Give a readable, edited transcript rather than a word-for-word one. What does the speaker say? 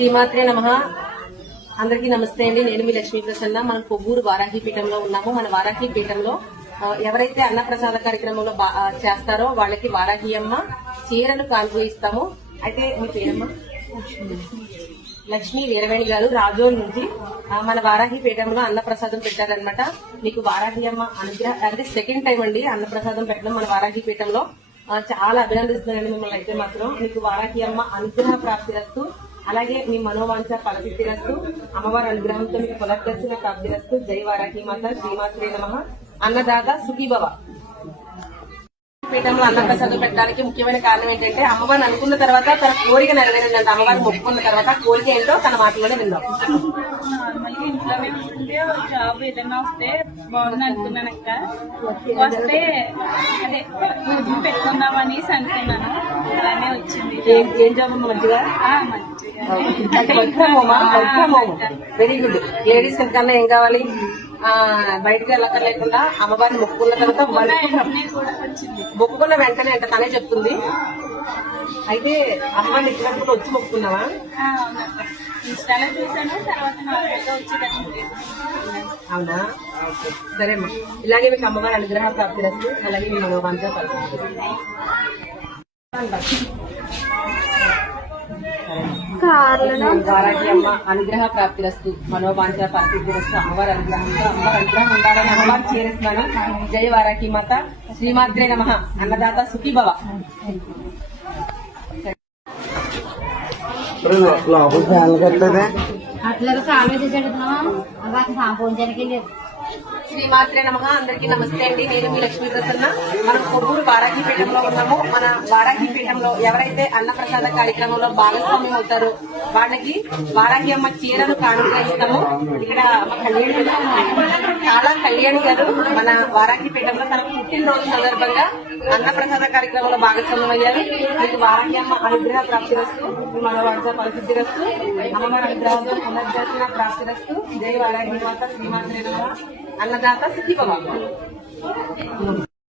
శ్రీమాత్రే నమః. అందరికీ నమస్తే అండి. నేను మీ లక్ష్మీ ప్రసన్న. మనం కొవ్వూరు వారాహి పీఠంలో ఉన్నాము. మన వారాహి పీఠంలో ఎవరైతే అన్నప్రసాద కార్యక్రమంలో చేస్తారో వాళ్ళకి వారాహి అమ్మ చీరను కానుక ఇస్తాము. అయితే మీ పేరమ్మ? లక్ష్మీ వీరవేణి గారు రాజోల్ నుంచి మన వారాహి పీఠంలో అన్నప్రసాదం పెట్టారనమాట. మీకు వారాహి అమ్మ అనుగ్రహం అంటే సెకండ్ టైం అండి అన్నప్రసాదం పెట్టడం మన వారాహి పీఠంలో. చాలా అభినందిస్తున్నానండి మిమ్మల్ని. అయితే మాత్రం మీకు వారాహి అమ్మ అనుగ్రహ ప్రాప్తిరస్తు, అలాగే మీ మనోవాంఛ ఫలసిద్ధిరస్తు, అమ్మవారి అనుగ్రహంతో మీకు పునర్దర్శన ప్రాప్తిరస్తు. జై వారాహి మాత. శ్రీమాత్రే నమః. అన్నదాత సుఖీభవ. పీఠంలో అన్నప్రసాదం పెట్టడానికి ముఖ్యమైన కారణం ఏంటంటే అమ్మవారిని అనుకున్న తర్వాత తన కోరిక నెరవేరిందంట. అమ్మవారిని మొక్కుకున్న తర్వాత కోరిక ఏంటో తన మాటలోనే విందాం. నార్మల్గా ఇంట్లోనే ఉంటుంటే జాబ్ ఏదైనా వస్తే బాగుంది అనుకున్నాను అక్క. వస్తే అదే పూజ పెట్టుకుందామని అనుకున్నాను. అలానే వచ్చింది. ఏం జాబ్ మంచిగా? మంచిగా వెరీ గుడ్. లేడీస్ కన్నా ఏం కావాలి? బయటకు వెళ్ళక్కర్లేకుండా అమ్మవారిని మొక్కుకున్న తర్వాత మొక్కుకున్న వెంటనే అంటే తనే చెప్తుంది. అయితే అమ్మవారిని ఇచ్చినప్పుడు వచ్చి మొక్కుకున్నావా? ఇన్స్టాలో చూసాను, తర్వాత నార్మల్గా వచ్చి. అవునా? సరే అమ్మా. ఇలాగే మీకు అమ్మవారి అనుగ్రహ ప్రాప్తిరస్తు, అలాగే మీ మనోవాంఛ ఫలసిద్ధిరస్తు. వారాహి అమ్మ అనుగ్రహ ప్రాప్తిరస్తు, మనోవాంఛ ఫలసిద్ధిరస్తు. అమ్మవారి అనుగ్రహంతో అమ్మవారి అనుగ్రహం ఉండాలని అమ్మవారు చేరేస్తున్నాను. జై వారాహి మాత. శ్రీమాత్రే నమః. అన్నదాత సుఖీభవ. శ్రీమాత్రే నమః. అందరికీ నమస్తే అండి. నేను మీ లక్ష్మీ ప్రసన్న. మనం కొవ్వూరు వారాహి పీఠంలో ఉన్నాము. మన వారాహి పీఠంలో ఎవరైతే అన్నప్రసాద కార్యక్రమంలో భాగస్వామ్యం అవుతారో వాళ్ళకి వారాహి అమ్మ చీరను కానుక ఇస్తాము. ఇక్కడ చాలా కళ్యాణి గారు మన వారాహి పీఠంలో తన పుట్టినరోజు సందర్భంగా అన్నప్రసాద కార్యక్రమంలో భాగస్వామ్యం అయ్యారు. మీకు వారాహి అమ్మ అనుగ్రహ ప్రాప్తిరస్తు, మనోవాంఛ ఫలసిద్ధిరస్తు, అమ్మవారి అనుగ్రహంతో పునర్దర్శన ప్రాప్తిరస్తు. జై వారాహి మాత. శ్రీమాత్రే నమః. అన్నదాత సుఖీభవ.